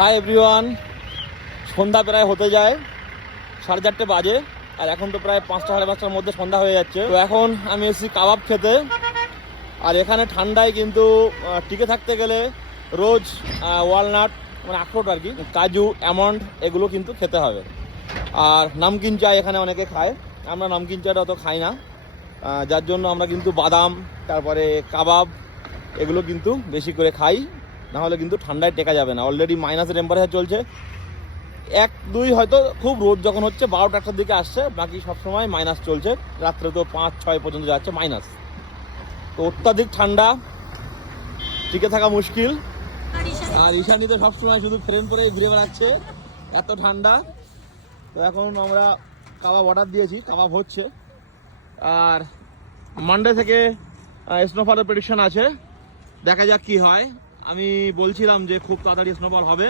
Hi everyone, সন্ধ্যা প্রায় হতে যায়, 4:30 বাজে। আর এখন তো প্রায় 5টা সাড়ে 5টার মধ্যে সন্ধ্যা হয়ে যাচ্ছে। তো এখন আমি এসেছি কাবাব খেতে। আর এখানে ঠান্ডায় কিন্তু টিকে থাকতে গেলে রোজ ওয়ালনাট মানে আখরোট আর কি, কাজু, অ্যামন্ড এগুলো কিন্তু খেতে হবে। আর নামকিন চা এখানে অনেকে খায়, আমরা নামকিন চাটা অত খাই না, যার জন্য আমরা কিন্তু বাদাম, তারপরে কাবাব এগুলো কিন্তু বেশি করে খাই, নাহলে কিন্তু ঠান্ডায় টেকা যাবে না। অলরেডি মাইনাসের টেম্পারেচার চলছে, 1-2 হয়তো খুব রোদ যখন হচ্ছে 12টা-1টার দিকে আসছে, বাকি সবসময় মাইনাস চলছে। রাত্রে তো 5-6 পর্যন্ত যাচ্ছে মাইনাস। তো অত্যাধিক ঠান্ডা, টিকে থাকা মুশকিল। আর ঈশানি তো সবসময় শুধু ফ্রেম পরে ঘুরে বেড়াচ্ছে, এত ঠান্ডা। তো এখন আমরা কাবাব অর্ডার দিয়েছি, কাবাব হচ্ছে। আর মানডে থেকে স্নোফলের প্রেডিকশন আছে, দেখা যাক কি হয়। আমি বলছিলাম যে খুব তাড়াতাড়ি স্নোফল হবে,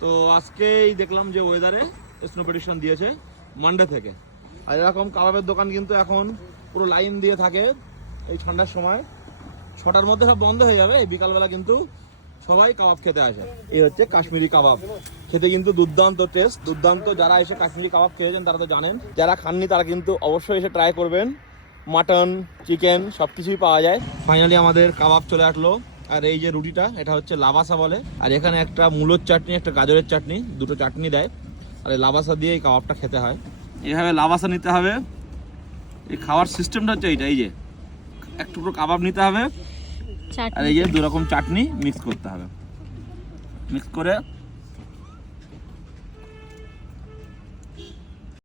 তো আজকেই দেখলাম যে ওয়েদারে স্নো প্রেডিকশন দিয়েছে মানডে থেকে। আর এরকম কাবাবের দোকান কিন্তু এখন পুরো লাইন দিয়ে থাকে এই ঠান্ডার সময়। 6টার মধ্যে সব বন্ধ হয়ে যাবে, এই বিকালবেলা কিন্তু সবাই কাবাব খেতে আসে। এই হচ্ছে কাশ্মীরি কাবাব, খেতে কিন্তু দুর্দান্ত টেস্ট, দুর্দান্ত। যারা এসে কাশ্মীরি কাবাব খেয়েছেন তারা তো জানেন, যারা খাননি তারা কিন্তু অবশ্যই এসে ট্রাই করবেন। মাটন, চিকেন সব কিছুই পাওয়া যায়। ফাইনালি আমাদের কাবাব চলে আসলো। আর এই যে রুটিটা, এটা হচ্ছে লাবাসা বলে। আর এখানে একটা মূলোর চাটনি, একটা গাজরের চাটনি, দুটো চাটনি দেয়। আর এই লাবাসা দিয়ে এই কাবাবটা খেতে হয়। এইভাবে লাবাসা নিতে হবে। এই খাওয়ার সিস্টেমটা হচ্ছে এইটা, এই যে এক টুকরো কাবাব নিতে হবে, আর এই যে 2 রকম চাটনি মিক্স করতে হবে। মিক্স করে